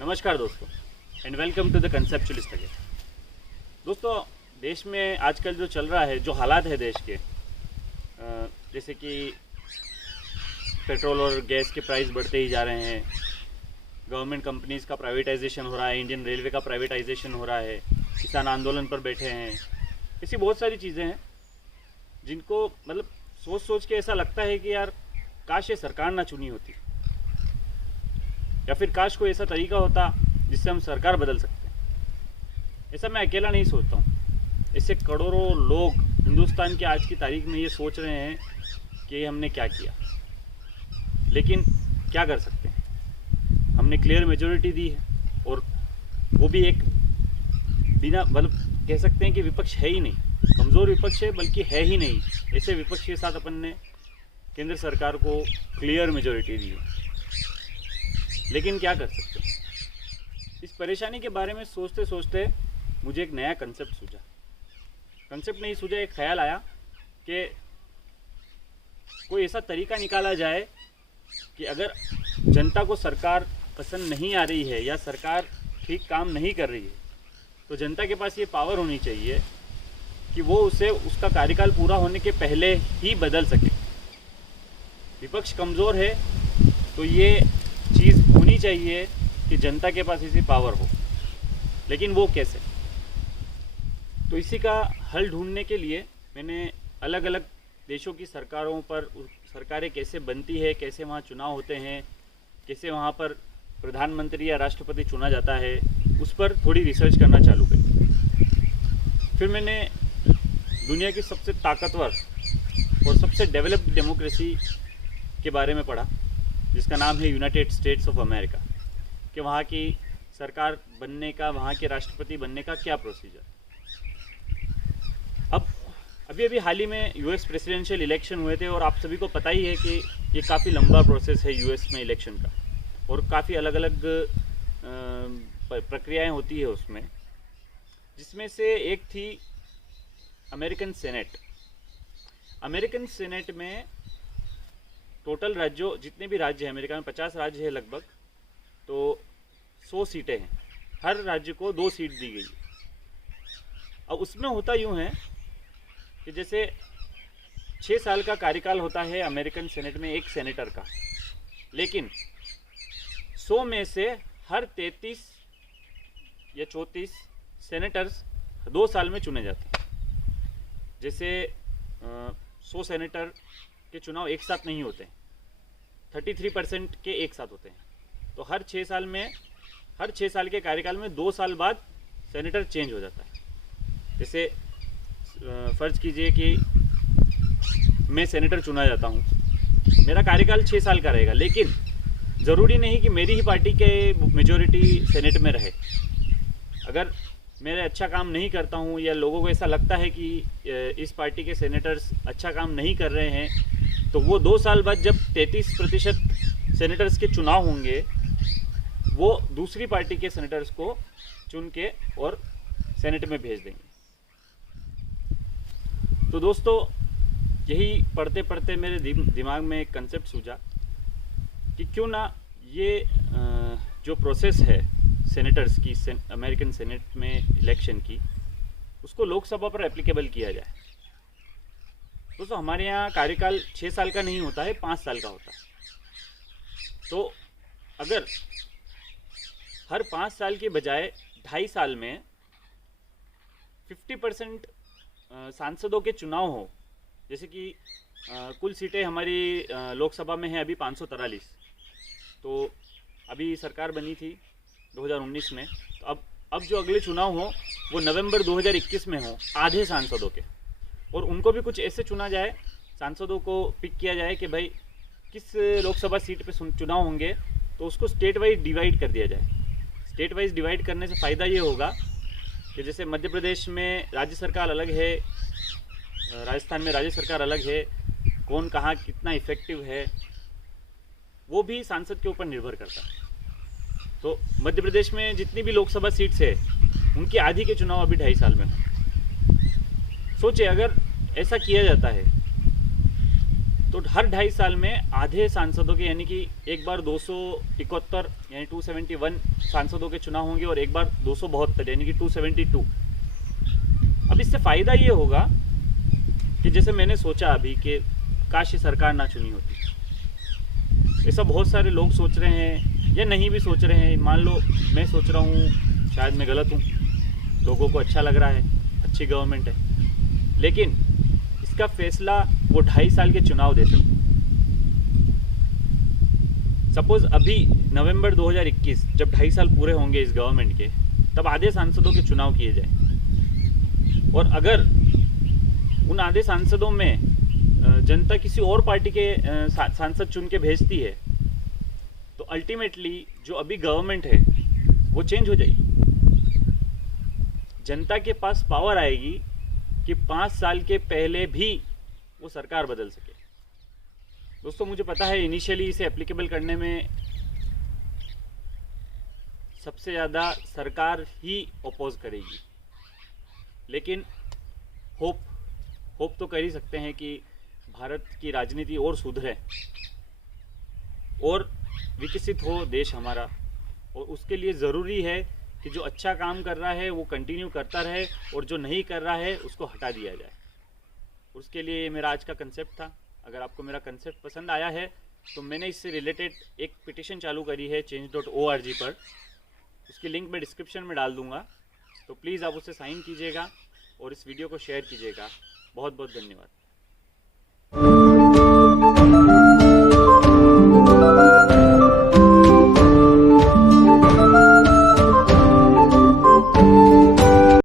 नमस्कार दोस्तों and welcome to the conceptualist again. दोस्तों, देश में आजकल जो चल रहा है, जो हालात है देश के, जैसे कि पेट्रोल और गैस के प्राइस बढ़ते ही जा रहे हैं, गवर्नमेंट कंपनीज़ का प्राइवेटाइजेशन हो रहा है, इंडियन रेलवे का प्राइवेटाइजेशन हो रहा है, किसान आंदोलन पर बैठे हैं, ऐसी बहुत सारी चीज़ें हैं जिनको मतलब सोच सोच के ऐसा लगता है कि यार काश ये सरकार ना चुनी होती, या फिर काश कोई ऐसा तरीका होता जिससे हम सरकार बदल सकते हैं। ऐसा मैं अकेला नहीं सोचता हूँ, ऐसे करोड़ों लोग हिंदुस्तान के आज की तारीख में ये सोच रहे हैं कि हमने क्या किया, लेकिन क्या कर सकते हैं। हमने क्लियर मेजॉरिटी दी है और वो भी एक बिना मतलब कह सकते हैं कि विपक्ष है ही नहीं, कमज़ोर विपक्ष है, बल्कि है ही नहीं। ऐसे विपक्ष के साथ अपन ने केंद्र सरकार को क्लियर मेजॉरिटी दी है, लेकिन क्या कर सकते हैं। इस परेशानी के बारे में सोचते सोचते मुझे एक नया कंसेप्ट सूझा। कंसेप्ट नहीं सूझा, एक ख्याल आया कि कोई ऐसा तरीका निकाला जाए कि अगर जनता को सरकार पसंद नहीं आ रही है या सरकार ठीक काम नहीं कर रही है, तो जनता के पास ये पावर होनी चाहिए कि वो उसे उसका कार्यकाल पूरा होने के पहले ही बदल सके। विपक्ष कमज़ोर है तो ये चीज़ होनी चाहिए कि जनता के पास इसी पावर हो, लेकिन वो कैसे। तो इसी का हल ढूंढने के लिए मैंने अलग अलग देशों की सरकारों पर, सरकारें कैसे बनती है, कैसे वहाँ चुनाव होते हैं, कैसे वहाँ पर प्रधानमंत्री या राष्ट्रपति चुना जाता है, उस पर थोड़ी रिसर्च करना चालू करी। फिर मैंने दुनिया की सबसे ताकतवर और सबसे डेवलप्ड डेमोक्रेसी के बारे में पढ़ा, जिसका नाम है यूनाइटेड स्टेट्स ऑफ अमेरिका, कि वहाँ की सरकार बनने का, वहाँ के राष्ट्रपति बनने का क्या प्रोसीजर। अब अभी हाल ही में यूएस प्रेसिडेंशियल इलेक्शन हुए थे और आप सभी को पता ही है कि ये काफ़ी लंबा प्रोसेस है यूएस में इलेक्शन का, और काफ़ी अलग अलग प्रक्रियाएं होती है उसमें, जिसमें से एक थी अमेरिकन सेनेट। अमेरिकन सेनेट में टोटल राज्यों, जितने भी राज्य हैं अमेरिका में, 50 राज्य है लगभग, तो 100 सीटें हैं, हर राज्य को 2 सीट दी गई है। अब उसमें होता यूँ है कि जैसे 6 साल का कार्यकाल होता है अमेरिकन सेनेट में एक सेनेटर का, लेकिन 100 में से हर 33 या 34 सेनेटर्स 2 साल में चुने जाते हैं। जैसे 100 सेनेटर के चुनाव एक साथ नहीं होते हैं, 33% के एक साथ होते हैं, तो हर 6 साल में, हर 6 साल के कार्यकाल में 2 साल बाद सेनेटर चेंज हो जाता है। जैसे फ़र्ज़ कीजिए कि मैं सेनेटर चुना जाता हूँ, मेरा कार्यकाल 6 साल का रहेगा, लेकिन ज़रूरी नहीं कि मेरी ही पार्टी के मेजॉरिटी सेनेट में रहे। अगर मैं अच्छा काम नहीं करता हूँ या लोगों को ऐसा लगता है कि इस पार्टी के सेनेटर्स अच्छा काम नहीं कर रहे हैं, तो वो 2 साल बाद जब 33% सेनेटर्स के चुनाव होंगे, वो दूसरी पार्टी के सेनेटर्स को चुन के और सेनेट में भेज देंगे। तो दोस्तों, यही पढ़ते पढ़ते मेरे दिमाग में एक कंसेप्ट सूझा कि क्यों ना ये जो प्रोसेस है सेनेटर्स की, अमेरिकन सेनेट में इलेक्शन की, उसको लोकसभा पर एप्लीकेबल किया जाए। दोस्तों, हमारे यहाँ कार्यकाल 6 साल का नहीं होता है, 5 साल का होता है। तो अगर हर 5 साल के बजाय 2.5 साल में 50% सांसदों के चुनाव हो, जैसे कि कुल सीटें हमारी लोकसभा में है अभी 543, तो अभी सरकार बनी थी 2019 में, तो अब जो अगले चुनाव हो वो नवंबर 2021 में हो, आधे सांसदों के, और उनको भी कुछ ऐसे चुना जाए, सांसदों को पिक किया जाए कि भाई किस लोकसभा सीट पे चुनाव होंगे, तो उसको स्टेट वाइज डिवाइड कर दिया जाए। स्टेट वाइज डिवाइड करने से फ़ायदा ये होगा कि जैसे मध्य प्रदेश में राज्य सरकार अलग है, राजस्थान में राज्य सरकार अलग है, कौन कहाँ कितना इफेक्टिव है वो भी सांसद के ऊपर निर्भर करता है। तो मध्य प्रदेश में जितनी भी लोकसभा सीट्स है, उनकी आधी के चुनाव अभी 2.5 साल में हो। सोचिए, अगर ऐसा किया जाता है तो हर 2.5 साल में आधे सांसदों के, यानी कि एक बार 271 यानी 271 सांसदों के चुनाव होंगे और एक बार 272 यानी कि 272। अब इससे फ़ायदा ये होगा कि जैसे मैंने सोचा अभी कि काश ये सरकार ना चुनी होती। ऐसा बहुत सारे लोग सोच रहे हैं या नहीं भी सोच रहे हैं। मान लो मैं सोच रहा हूँ, शायद मैं गलत हूँ, लोगों को अच्छा लग रहा है, अच्छी गवर्नमेंट है, लेकिन इसका फैसला वो 2.5 साल के चुनाव दे सकते। सपोज अभी नवंबर 2021 जब 2.5 साल पूरे होंगे इस गवर्नमेंट के, तब आधे सांसदों के चुनाव किए जाए, और अगर उन आधे सांसदों में जनता किसी और पार्टी के सांसद चुन के भेजती है, तो अल्टीमेटली जो अभी गवर्नमेंट है वो चेंज हो जाएगी। जनता के पास पावर आएगी कि 5 साल के पहले भी वो सरकार बदल सके। दोस्तों, मुझे पता है इनिशियली इसे एप्लीकेबल करने में सबसे ज़्यादा सरकार ही अपोज करेगी, लेकिन होप तो कर ही सकते हैं कि भारत की राजनीति और सुधरे और विकसित हो देश हमारा। और उसके लिए ज़रूरी है कि जो अच्छा काम कर रहा है वो कंटिन्यू करता रहे और जो नहीं कर रहा है उसको हटा दिया जाए। उसके लिए ये मेरा आज का कंसेप्ट था। अगर आपको मेरा कंसेप्ट पसंद आया है तो मैंने इससे रिलेटेड एक पिटिशन चालू करी है change.org पर, उसकी लिंक मैं डिस्क्रिप्शन में डाल दूँगा, तो प्लीज़ आप उसे साइन कीजिएगा और इस वीडियो को शेयर कीजिएगा। बहुत बहुत धन्यवाद।